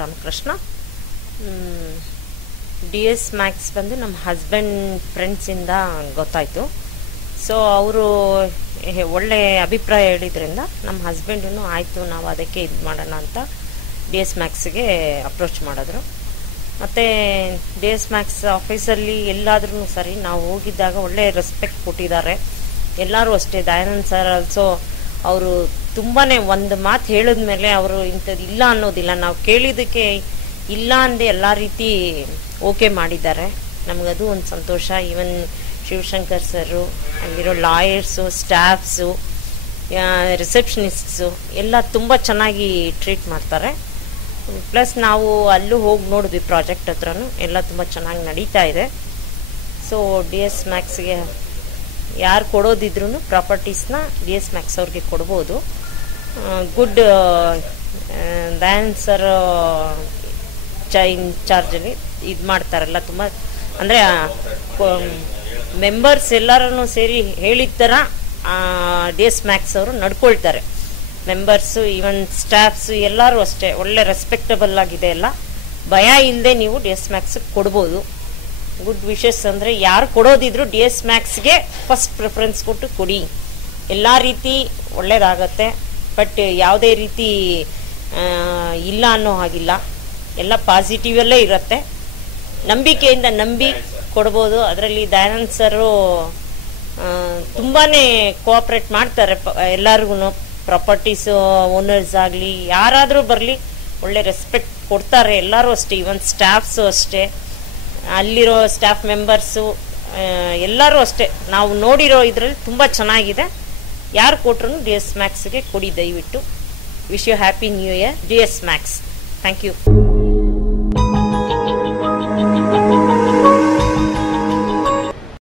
Ramakrishna. DS Max ಬಂದು ನಮ್ಮ husband ಫ್ರೆಂಡ್ಸಿಂದ ಗೊತ್ತಾಯಿತು. ಸೊ ಅವರು ಒಳ್ಳೆ ಅಭಿಪ್ರಾಯ ಹೇಳಿದ್ರಿಂದ ನಮ್ಮ ಹಸ್ಬೆಂಡೂ ಆಯಿತು ನಾವು ಅದಕ್ಕೆ ಇದು ಮಾಡೋಣ ಅಂತ DS ಮ್ಯಾಕ್ಸ್ಗೆ ಅಪ್ರೋಚ್ ಮಾಡಿದ್ರು. ಮತ್ತು DS ಮ್ಯಾಕ್ಸ್ ಆಫೀಸಲ್ಲಿ ಎಲ್ಲಾದ್ರೂ ಸರಿ ನಾವು ಹೋಗಿದ್ದಾಗ ಒಳ್ಳೆ ರೆಸ್ಪೆಕ್ಟ್ ಕೊಟ್ಟಿದ್ದಾರೆ. ಎಲ್ಲರೂ ಅಷ್ಟೇ. ದಯಾನಂದ್ ಸರ್ ಆಲ್ಸೋ ಅವರು ತುಂಬಾ ಒಂದು ಮಾತು ಹೇಳಿದ್ಮೇಲೆ ಅವರು ಇಂಥದ್ದು ಇಲ್ಲ ಅನ್ನೋದಿಲ್ಲ. ನಾವು ಕೇಳಿದ್ದಕ್ಕೆ ಇಲ್ಲ ಅಂದೆ ಎಲ್ಲ ರೀತಿ ಓಕೆ ಮಾಡಿದ್ದಾರೆ. ನಮಗದು ಒಂದು ಸಂತೋಷ. ಈವನ್ ಶಿವಶಂಕರ್ ಸರು, ಅಲ್ಲಿರೋ ಲಾಯರ್ಸು, ಸ್ಟಾಫ್ಸು, ರಿಸೆಪ್ಷನಿಸ್ಟ್ಸು ಎಲ್ಲ ತುಂಬ ಚೆನ್ನಾಗಿ ಟ್ರೀಟ್ ಮಾಡ್ತಾರೆ. ಪ್ಲಸ್ ನಾವು ಅಲ್ಲೂ ಹೋಗಿ ನೋಡಿದ್ವಿ ಪ್ರಾಜೆಕ್ಟ್ ಹತ್ರನೂ, ಎಲ್ಲ ತುಂಬ ಚೆನ್ನಾಗಿ ನಡೀತಾ ಇದೆ. ಸೊ DS ಮ್ಯಾಕ್ಸ್ಗೆ ಯಾರು ಕೊಡೋದಿದ್ರು ಪ್ರಾಪರ್ಟೀಸ್ನ DS ಮ್ಯಾಕ್ಸ್ ಅವ್ರಿಗೆ ಕೊಡ್ಬೋದು. ಗುಡ್ ದಯಾನಂದ್ ಸರ್ ಚಾರ್ಜಲ್ಲಿ ಇದು ಮಾಡ್ತಾರಲ್ಲ, ತುಂಬ ಅಂದರೆ ಮೆಂಬರ್ಸ್ ಎಲ್ಲರೂ ಸೇರಿ ಹೇಳಿದ ಥರ DS ಮ್ಯಾಕ್ಸ್ ಅವರು ನಡ್ಕೊಳ್ತಾರೆ. ಮೆಂಬರ್ಸು, ಈವನ್ ಸ್ಟಾಫ್ಸು ಎಲ್ಲರೂ ಅಷ್ಟೇ ಒಳ್ಳೆ ರೆಸ್ಪೆಕ್ಟಬಲ್ ಆಗಿದೆ. ಎಲ್ಲ ಭಯ ಇಲ್ಲದೆ ನೀವು DS ಮ್ಯಾಕ್ಸ್ ಕೊಡ್ಬೋದು. ಗುಡ್ ವಿಶಸ್ ಅಂದರೆ ಯಾರು ಕೊಡೋದಿದ್ರು DS ಮ್ಯಾಕ್ಸ್ಗೆ ಫಸ್ಟ್ ಪ್ರಿಫರೆನ್ಸ್ ಕೊಟ್ಟು ಕೊಡಿ. ಎಲ್ಲ ರೀತಿ ಒಳ್ಳೇದಾಗತ್ತೆ. ಬಟ್ ಯಾವುದೇ ರೀತಿ ಇಲ್ಲ ಅನ್ನೋ ಹಾಗಿಲ್ಲ, ಎಲ್ಲ ಪಾಸಿಟಿವಲ್ಲೇ ಇರುತ್ತೆ. ನಂಬಿಕೆಯಿಂದ ನಂಬಿ ಕೊಡ್ಬೋದು. ಅದರಲ್ಲಿ ದಯಾನಂದ್ ಸರು ತುಂಬಾ ಕೋಆಪ್ರೇಟ್ ಮಾಡ್ತಾರೆ ಎಲ್ಲರಿಗೂ. ಪ್ರಾಪರ್ಟೀಸು ಓನರ್ಸ್ ಆಗಲಿ ಯಾರಾದರೂ ಬರಲಿ ಒಳ್ಳೆ ರೆಸ್ಪೆಕ್ಟ್ ಕೊಡ್ತಾರೆ. ಎಲ್ಲರೂ ಅಷ್ಟೇ, ಈವನ್ ಸ್ಟಾಫ್ಸು ಅಷ್ಟೇ, ಅಲ್ಲಿರೋ ಸ್ಟಾಫ್ ಮೆಂಬರ್ಸು ಎಲ್ಲರೂ ಅಷ್ಟೇ. ನಾವು ನೋಡಿರೋ ಇದರಲ್ಲಿ ತುಂಬ ಚೆನ್ನಾಗಿದೆ. ಯಾರು ಕೊಟ್ರು DS ಮ್ಯಾಕ್ಸ್ಗೆ ಕೊಡಿ ದಯವಿಟ್ಟು. Wish you happy new year DS Max. Thank you.